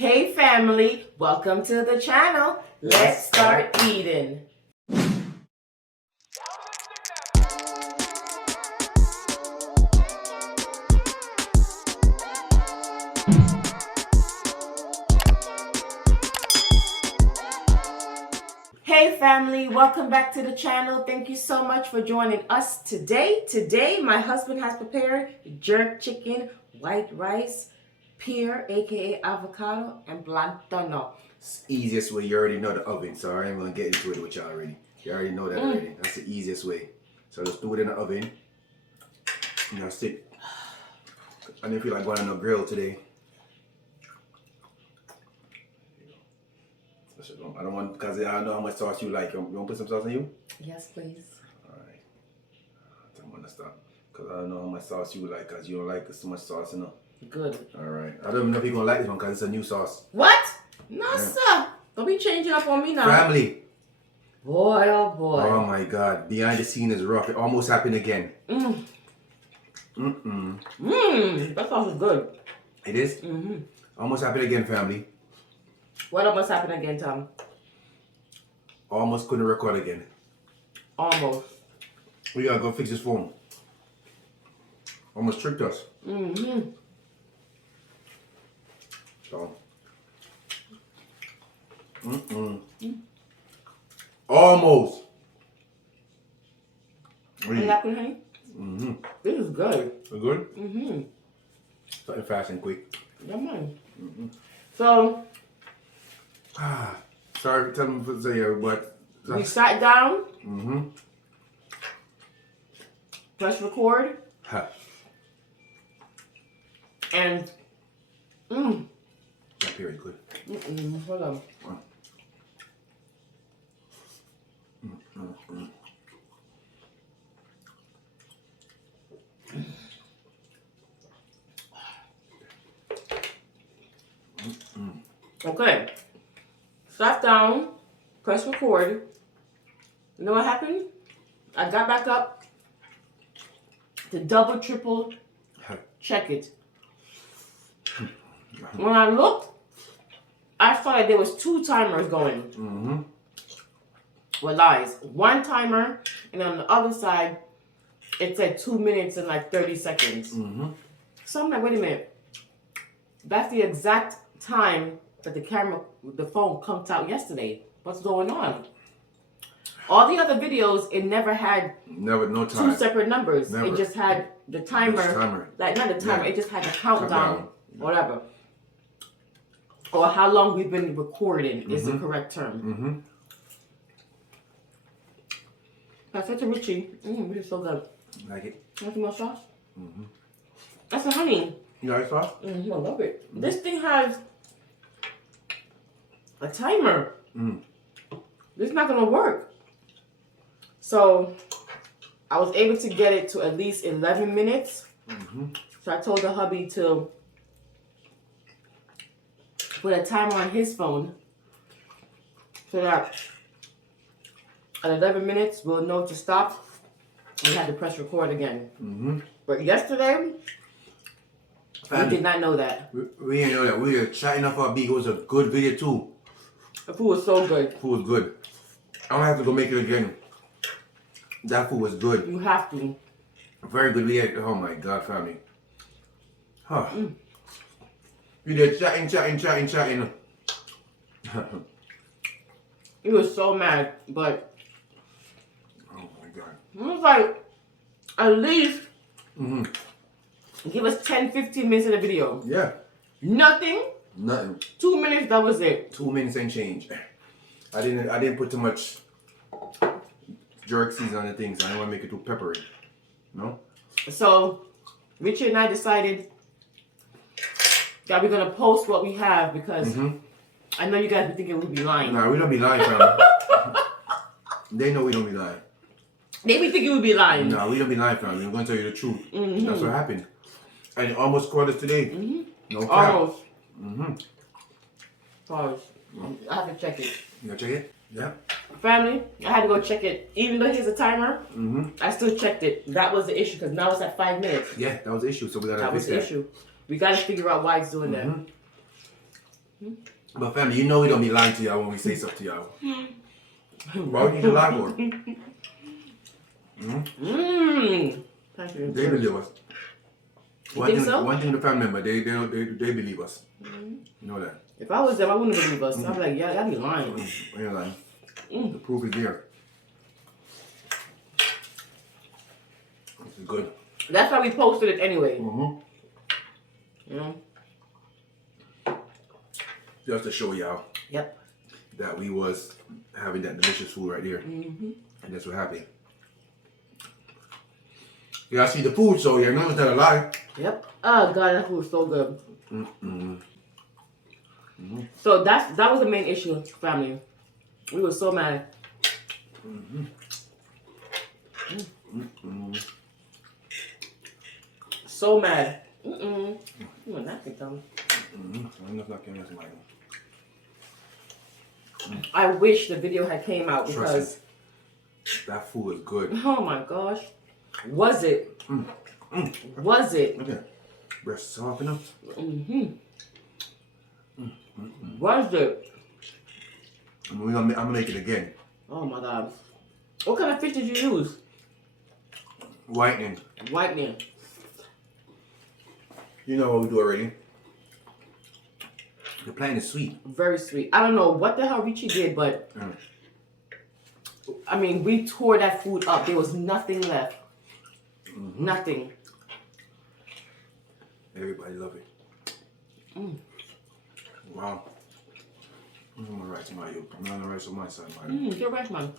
Hey family, welcome to the channel. Let's start eating. Hey family, welcome back to the channel. Thank you so much for joining us today. Today, my husband has prepared jerk chicken, white rice, pear, aka avocado, and plantain. It's the easiest way. You already know the oven, so I ain't gonna get into it with you already. You already know that already. That's the easiest way. So just do it in the oven. And that's it. I didn't feel like going on a grill today. I don't want, because I know how much sauce you like. You want to put some sauce on you? Yes, please. Alright. I'm gonna stop. Because I don't know how much sauce you like, because you don't like so much sauce enough. Good. Alright. I don't even know if you're gonna like this one, because it's a new sauce. What? No, sir. Don't be changing up on me now. Family. Boy, oh boy. Oh my God. Behind the scene is rough. It almost happened again. That sauce is good. It is? Almost happened again, family. What almost happened again, Tom? Almost couldn't record again. Almost. We gotta go fix this phone. Almost tricked us. So. Almost. Are you happy, honey? This is good. You good? Something fast and quick. Yeah, man. So, sorry, tell me to say but we sat down. Press record. And, That's very good. hold on. Okay. Sat down, press record. You know what happened? I got back up to double, triple check it. When I looked, I saw that there was 2 timers going. With lies. 1 timer, and on the other side, it said 2 minutes and like 30 seconds. So I'm like, wait a minute. That's the exact time that the phone comes out yesterday. What's going on? All the other videos, it never had no time. 2 separate numbers. Never. It just had the timer. Like, not the timer, it just had the countdown, whatever. Or how long we've been recording is the correct term. That's such a Richie. This is so good. Like it? Want some more sauce? That's a honey. You like sauce? I love it. This thing has a timer. This is not gonna work. So I was able to get it to at least 11 minutes. So I told the hubby to put a timer on his phone so that at 11 minutes we'll know to stop and have to press record again. But yesterday, we did not know that. We didn't know that. We were chatting up our beat. It was a good video too. The food was so good. Food was good. I'm gonna have to go make it again. That food was good. You have to. Very good. We had, oh my God, family. We did chatting. He was so mad, but Oh my God. it was like, at least give us 10-15 minutes of the video. Yeah. Nothing. 2 minutes, that was it. 2 minutes and change. I didn't put too much jerk season on the things. So I didn't want to make it too peppery. No? So, Richard and I decided that we're going to post what we have because I know you guys be thinking we'd be lying. Nah, we don't be lying, family. They know we don't be lying. They be thinking we'd be lying. No, we don't be lying, family. I'm going to tell you the truth. That's what happened. And it almost caught us today. No cap. Almost. Pause. I have to check it. You gonna check it? Yeah. Family, I had to go check it. Even though here's a timer, I still checked it. That was the issue because now it's at 5 minutes. Yeah, that was the issue. So we gotta That was fix the issue. We gotta figure out why it's doing that. But family, you know we don't be lying to y'all when we say stuff to y'all. Why would you need to lie for? Thank you. They believe us. One thing the family member, they believe us. You know that. If I was them, I wouldn't believe us. I'd be like, yeah, y'all be lying. You're lying. The proof is there. This is good. That's why we posted it anyway. You know? Just to show y'all. Yep. That we was having that delicious food right there. And that's what happened. Y'all see the food, so you know it's not a lie. Yep. Oh God, that food was so good. So that was the main issue, family. We were so mad. So mad. You want napkin, Tommy? I wish the video had came out because that food is good. Oh my gosh. Was it? Was it? Okay. Breast soft enough. Was it? I'm gonna make it again. Oh my God. What kind of fish did you use? Whitening. Whitening. You know what we do already. The plain is sweet. Very sweet. I don't know what the hell Richie did, but I mean, we tore that food up. There was nothing left. Nothing. Everybody love it. Wow. I'm on the rice, Mario. I'm on the rice on my side, Mario. Get rice, man.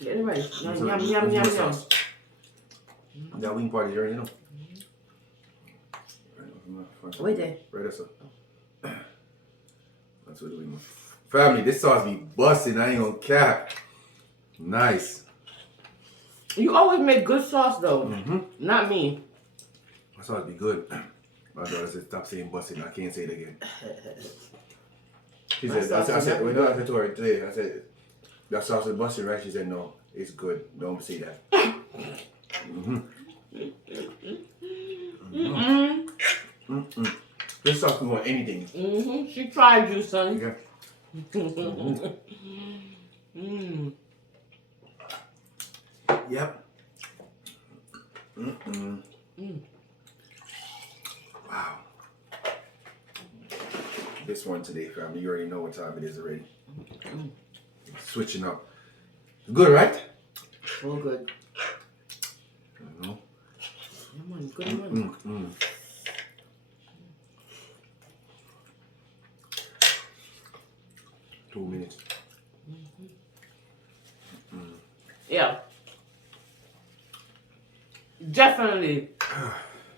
Get the rice. Yum, yum, yum, yum, yum. That wing party, you already know. Wait there. Right there, sir. That's what we want. Family, this sauce be busting. I ain't gonna cap. Nice. You always make good sauce, though. Not me. My sauce be good. My daughter said, stop saying busting. I can't say it again. She said, I said to her today, I said, that sauce is busting, right? She said, no, it's good. Don't say that. This sauce can go on anything. She tried you, son. Yeah. Yep. Wow. This one today, family. You already know what time it is already. Switching up. Good, right? So good. No. Good one. 2 minutes. Yeah. Definitely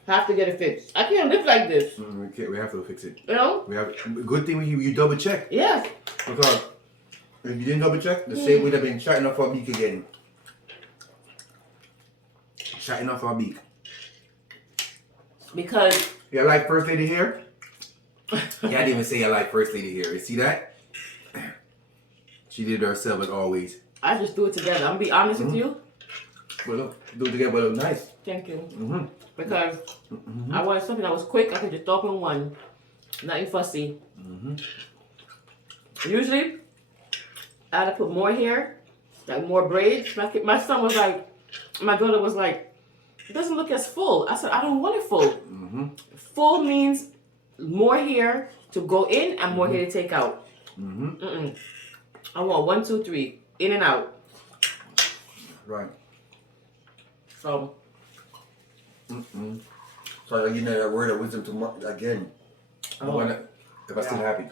have to get it fixed. I can't live like this. We have to fix it. You know? We have. Good thing you double check. Yes. Because if you didn't double check, the same would have been shutting off our beak again. Shutting off our beak. Because You like first lady here? Yeah, I didn't even say I like first lady here. You see that? She did it herself as always. I just do it together. I'm gonna be honest with you. But look, do it together, but look nice. Thank you. Because I wanted something that was quick. I could just throw up in one. Nothing fussy. Usually, I had to put more hair, like more braids. My son was like, my daughter was like, it doesn't look as full. I said, I don't want it full. Full means more hair to go in and more hair to take out. I want 1, 2, 3, in and out. Right. So. So I give you that word of wisdom to again. If I'm still happy.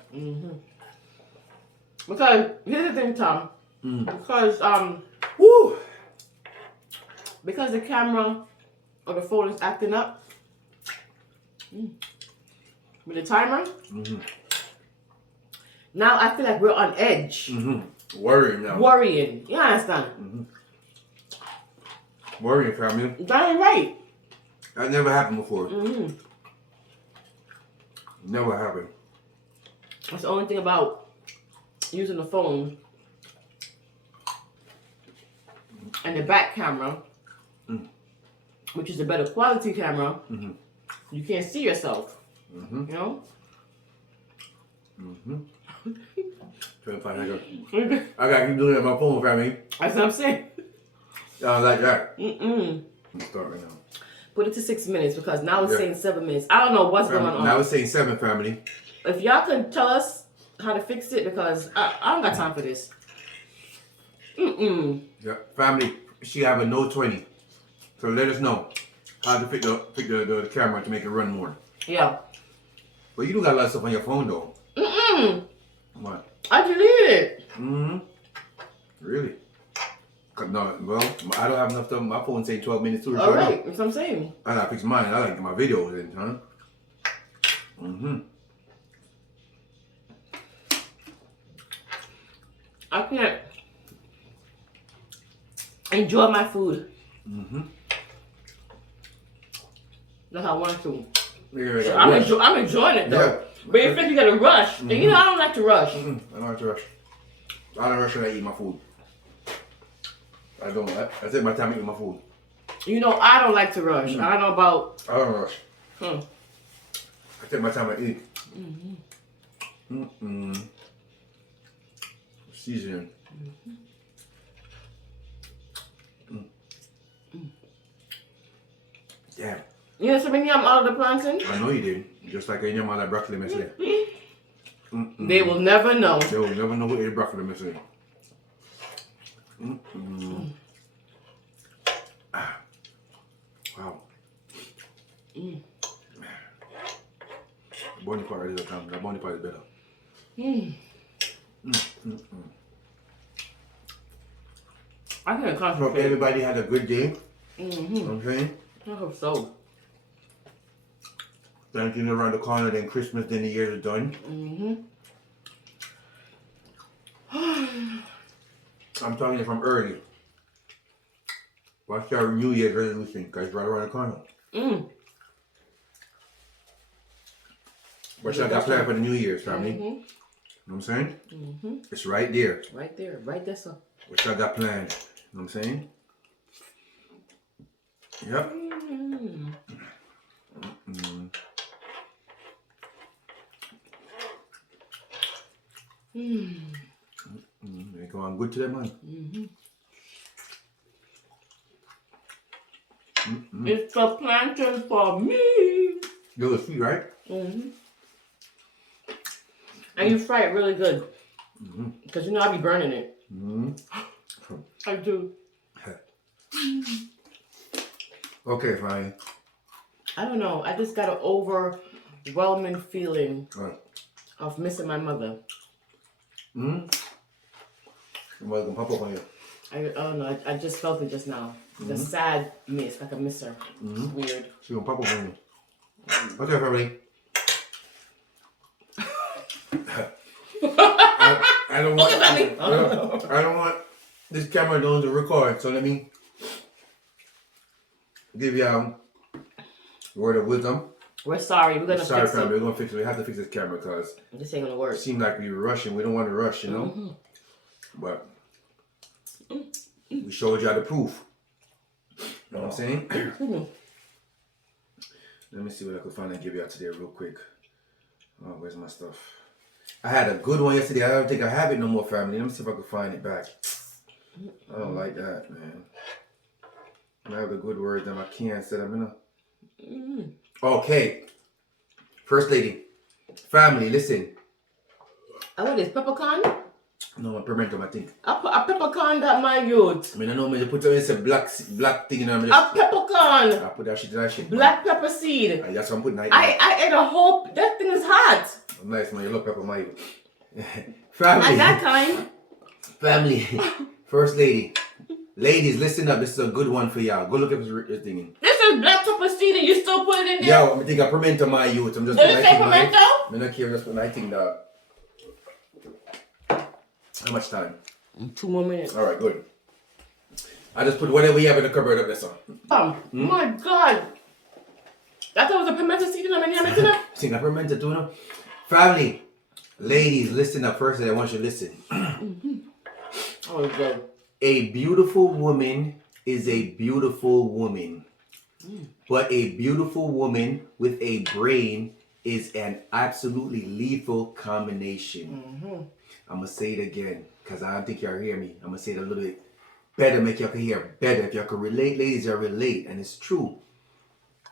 Because here's the thing, Tom. Because Woo! Because the camera or the phone is acting up with the timer. Now I feel like we're on edge. Worrying now. Worrying. You understand? Worrying, family. That ain't right. That never happened before. Never happened. That's the only thing about using the phone and the back camera, which is a better quality camera. You can't see yourself. You know? Mm-hmm. 25 seconds. I gotta keep doing it on my phone, family. That's what I'm saying. I don't like that. Mm-mm. Let's start right now. Put it to 6 minutes because now it's saying 7 minutes. I don't know what's going on. Now it's saying 7, family. If y'all can tell us how to fix it because I don't got time for this. Mm-mm. Yeah, family, she have a Note 20. So let us know how to fix the camera to make it run more. Yeah. But you do got a lot of stuff on your phone though. Mm-mm. What? I deleted it. Mm-hmm. Really? No, well, I don't have enough time. My phone say 12 minutes too. All right, that's what I'm saying. I gotta fix mine. I like my videos in, huh? Mm-hmm. I can't enjoy my food. Mm-hmm. Like I want to. Yeah, So I'm enjoying it though. Yeah. But you think you gotta rush. And you know I don't like to rush. I don't like to rush. I don't rush when I eat my food. I don't. I take my time eating my food. You know I don't like to rush. I don't know about. I don't rush. Hmm. I take my time to eat. Seasoning. Yeah. You know something yum out of the plantain? I know you did. Just like I yam all that broccoli yesterday. They will never know. They will never know who ate broccoli yesterday. Wow. The bony part is the bony part is better. I can't Hope concentrate. everybody had a good day. You know what I'm saying? I hope so. Thanksgiving around the corner, then Christmas, then the year is done. I'm talking it from early. What's your New Year's resolution? Because it's right around the corner. What y'all got planned for the New Year's, family? You know what I'm saying? It's right there. Right there. Right there, sir. What y'all got planned? You know what I'm saying? Yep. They go on good today, man. It's a plantain for me. You was sweet, right? And you fry it really good. Because you know I be burning it. I do. Okay, fine. I don't know. I just got an overwhelming feeling of missing my mother. Somebody's gonna pop up on you. I don't know. I just felt it just now. The sad miss, like a misser. It's weird. She's gonna pop up on you. Okay, family. I don't want. I don't want this camera to record. So let me give y'all a word of wisdom. We're sorry. We're gonna Sorry, fix family. it. We're gonna fix it. We have to fix this camera because This ain't gonna work. it seemed like we were rushing. We don't want to rush, you know. But we showed y'all the proof. You know what I'm saying? Let me see what I could find and give y'all today real quick. Oh, where's my stuff? I had a good one yesterday. I don't think I have it no more, family. Let me see if I can find it back. I don't like that, man. I have the good words that I can't say them, you know. Okay. First lady. Family, listen. Oh, what is peppercorn? No, a pimento, I think. A peppercorn that my youth. I mean, I know me put it's a black thing in there. A peppercorn. I put that shit. Black pepper seed. That's what I'm putting. I ate a whole. That thing is hot. Nice, man. Yellow pepper, my family. At that kind. Family. First lady. Ladies, listen up. This is a good one for y'all. Go look at this thing. This is black pepper seed and you still put it in there? Yo, I think I pimento my youth. I'm just Does it say pimento? I'm not care. Just put my thing down. How much time? 2 more minutes. All right, good. I just put whatever you have in the cupboard up there, son. My God. I thought it was a pimento seed and I'm in here. See, I pimento too, no? Family, ladies, listen up first. I want you to listen. Oh, good. A beautiful woman is a beautiful woman. But a beautiful woman with a brain is an absolutely lethal combination. Mm-hmm. I'm going to say it again because I don't think y'all hear me. I'm going to say it a little bit better, make y'all can hear better. If y'all can relate, ladies, y'all relate. And it's true.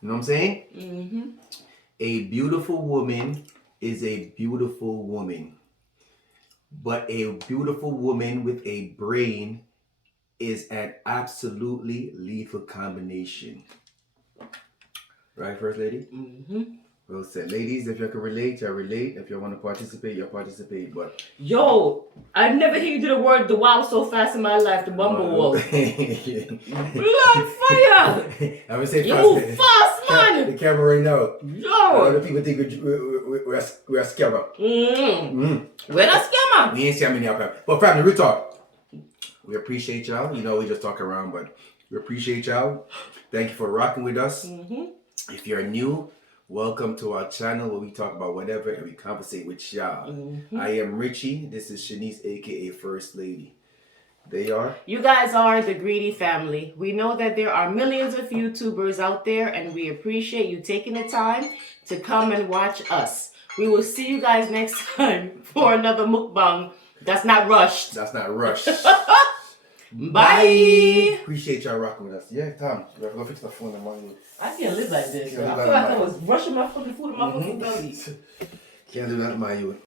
You know what I'm saying? Mm-hmm. A beautiful woman is a beautiful woman. But a beautiful woman with a brain is an absolutely lethal combination. Right, First Lady? Mm-hmm. Well said. Ladies, if you can relate, y'all relate. If you want to participate, y'all participate. But Yo, I've never heard you do the word the wow so fast in my life, the bumble wall. Blood fire! I would say You move fast, man! The camera right now. Yo! Other people think we're a scammer. We're not scammer. We ain't scamming y'all, fam. But family, we talk. We appreciate y'all. You know, we just talk around, but we appreciate y'all. Thank you for rocking with us. If you're new, welcome to our channel where we talk about whatever and we conversate with y'all. I am Richie. This is Shanice, aka First Lady. They are. You guys are the Greedy family. We know that there are millions of YouTubers out there, and we appreciate you taking the time to come and watch us. We will see you guys next time for another mukbang. That's not rushed. That's not rushed. Bye. Appreciate y'all rocking with us. Yeah, Tom. You go fix the phone in the morning. I can't live like this. Can't I live feel like like I mine. was rushing my fucking food in my fucking belly. Can't do nothing by you.